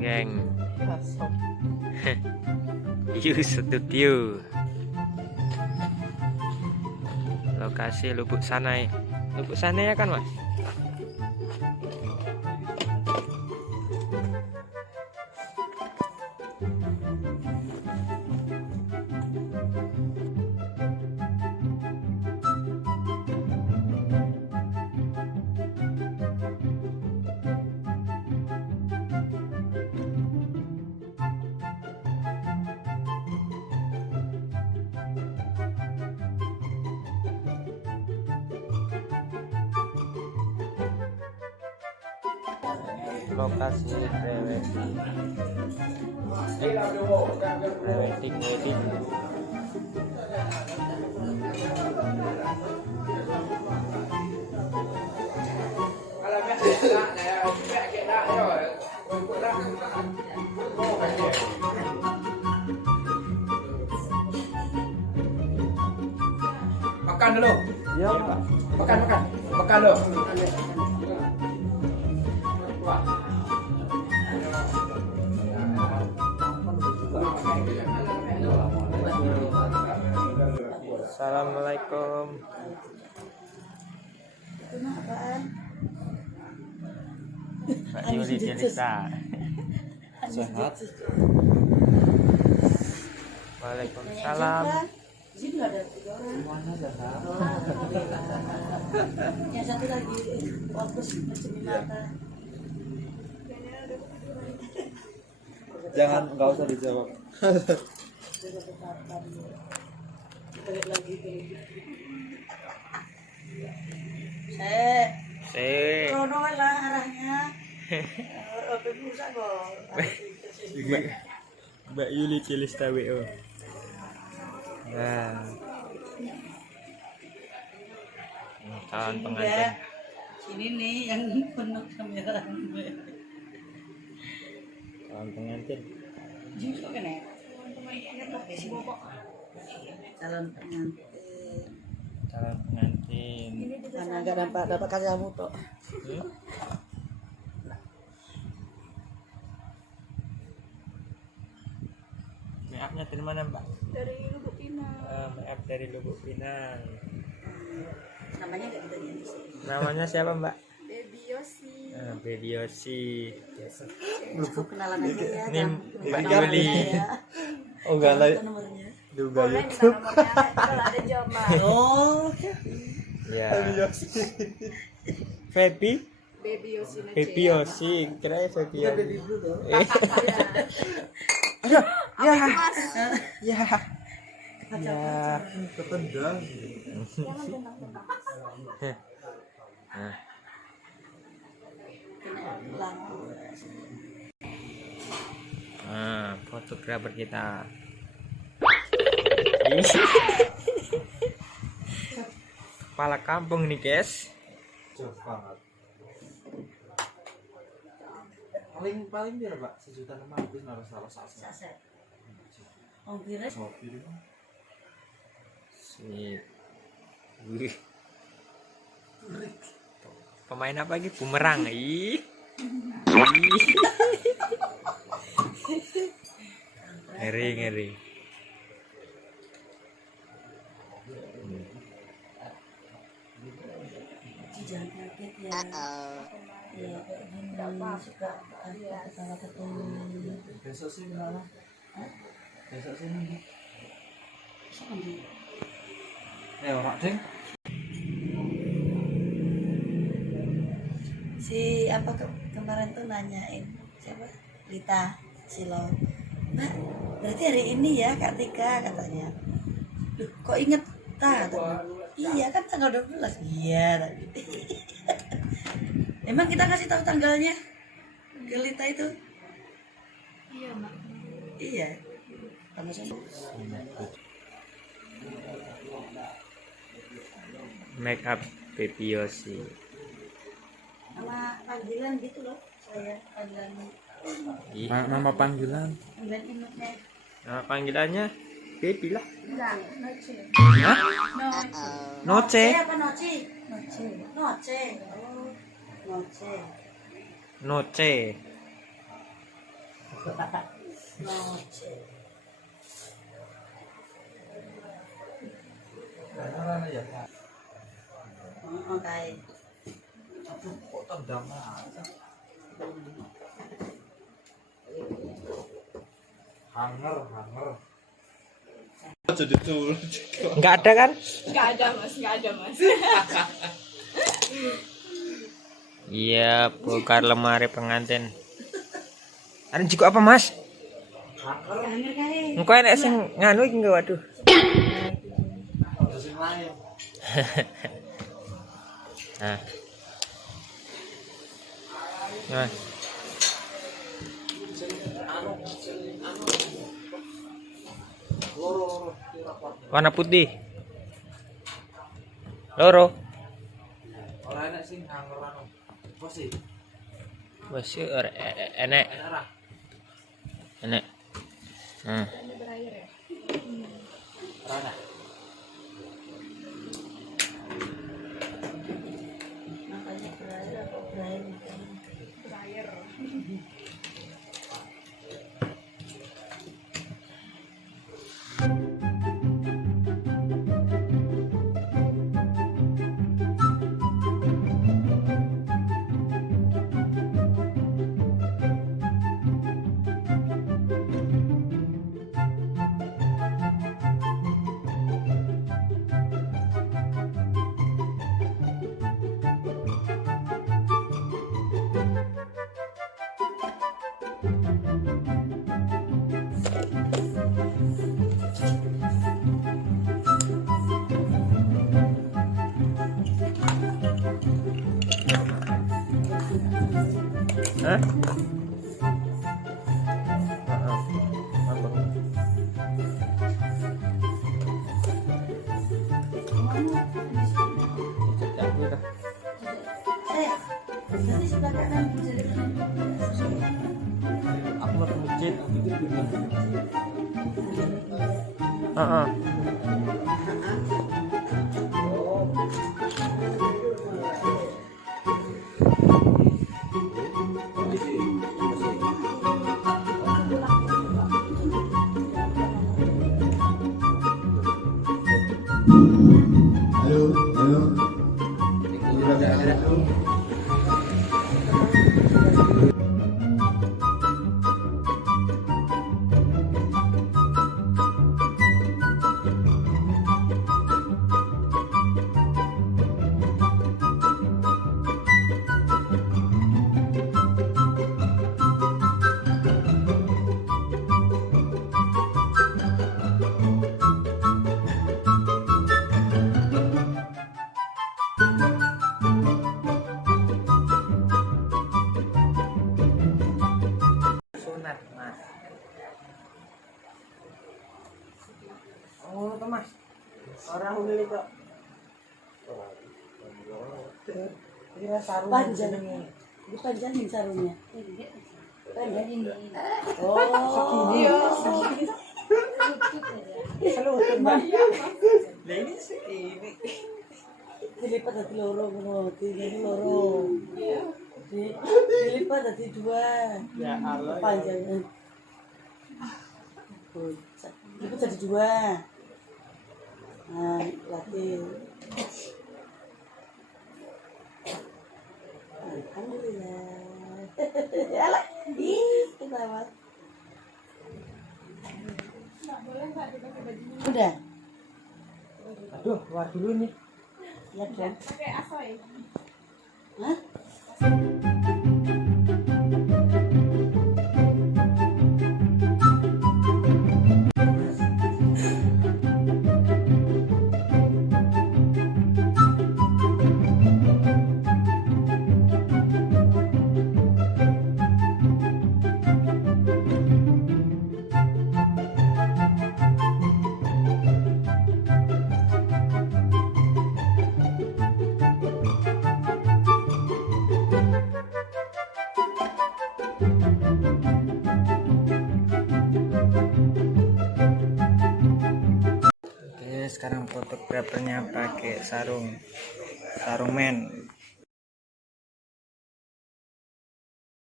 geng. You Studio. Lokasi Lubuk Sanai. Lubuk Sanai ya kan, Mas? Lokasi wedding. Makan dulu. Iya, Makan dulu. Assalamualaikum. Mbak Yuli Celisa. Sehat. Waalaikumsalam. Semuanya sehat. Yang satu lagi fokus bercermin mata. Jangan, nggak usah dijawab. Balik lagi ke Rono lah arahnya. Oke bisa kok. Mbak Yuli Celista WO. Nah, calon pengantin. Sini nih yang penuh kamera. Calon pengantin. Jujur kok kena. Calon pengantin. Calon pengantin. Mana enggak dapat kacamu tok. Make-upnya dari mana, Mbak? Dari Lubuk Pinang. Make-up dari Lubuk Pinang. Namanya enggak kita nyanyi sih. Namanya siapa, Mbak? Baby Yosi. Baby Yosi. Cukup kenalan aja ya. Ini Mbak Nomornya Yuli. ya. Oh, enggak lah. Itu nomornya. Juga Boleh minta YouTube. nomornya kalau ada job, Mbak. Oh, Ya. Baby Baby Yosi Nace. Baby Yosi. Kira Baby kita Yosi. baby blue tuh. Iya. Ya. Mas. Ya. Ya. Ketendang. Jangan bentang-bentang. Nah, Kena lampu. fotografer kita. Kepala kampung nih, guys. Jauh banget. Paling biar, Pak, 1.600.000 harus salah satu. Saset. Ongkirnya Mobil. Sip. Wih. Pemain apa lagi? Bumerang. Ih. Ngeri. jangan kaget ya. Iya kayak gini suka ketawa-ketawa. Besok sih mana? Besok sih mana? Siapa nih? Orang ding. Si apa kemarin tuh nanyain siapa? Lita Silo. Mbak, berarti hari ini ya Kak Tika katanya. Duh, kok inget ta? Iya kan tanggal 12. Iya tadi. Emang kita kasih tahu tanggalnya? Ke Lita itu? Iya, Mak. Iya. Tanggal sana. Make up Baby Yosi. Nama panggilan gitu loh. Saya panggilan Nama panggilan. panggilan imutnya. Nama panggilannya Baby lah. Enggak, Noce. Hah? Noce. Noce. Apa Noci? Noce. Noce. Oh. Noce. Noce. Noce. Beneran aja. Kain. Aduh, kok tendang aja. Hanger. Jadi tuh. Nggak ada kan? Nggak ada mas. Iya, bongkar lemari pengantin. Ada juga apa mas? Hanger kain. Engkau enak sing nganu iki enggak, waduh. Terus yang lain. Nah. Nah, Loro. warna putih. Loro. Ora enak sing hanger anu. Bos sih. Wes enek. Enak ra. Enek. Nah. Ini berair ya. Ora enak. Makanya berair apa berair? Berair. Hah? Saya nanti sebelah kanan jadi Aku mau ke masjid. Heeh. Halo. Sunat, Mas. Oh, itu Mas. Orang beli kok. Kira sarung panjang. jenenge. Ini panjangin sarungnya. Panjangin. Oh, Segini ya. Selutut, Mbak. Lah ini segini. dilipat dari loro ngono, dilipat loro. Dilipat dari dua. Ya Allah. Panjangnya. Dilipat jadi dua. Nah, latih. Alhamdulillah. Alah, ih, ketawa. Nggak boleh nggak dipakai bajunya. Udah. Aduh, keluar dulu nih. Ya dong. Pakai asoy. Hah? Oke, sekarang fotografernya pakai sarung men.